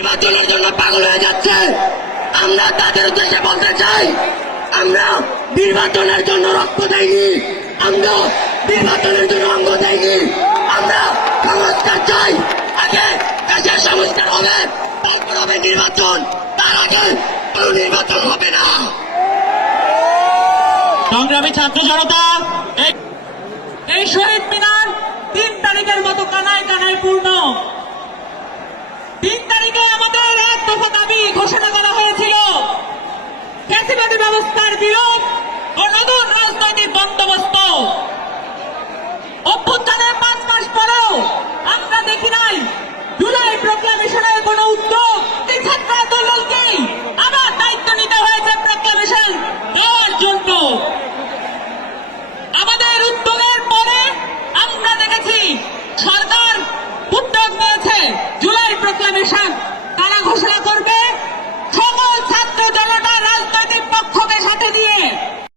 নির্বাচনের জন্য পাগল হয়ে যাচ্ছে। আমরা তাদের উদ্দেশ্যে বলতে চাই, আমরা নির্বাচনের জন্য রক্ত দেয়নি আমরা নির্বাচনের জন্য অঙ্গ দেয়নি আমরা সংস্কার চাই। আগে দেশের সংস্কার হবে, তারপর হবে নির্বাচন। তার আগে কোনো নির্বাচন হবে না। সংগ্রামী ছাত্র জনতা অভ্যুত্থানের পাঁচ মাস পরেও আমরা দেখি নাই জুলাই প্রোক্লামেশনের কোন উদ্যোগ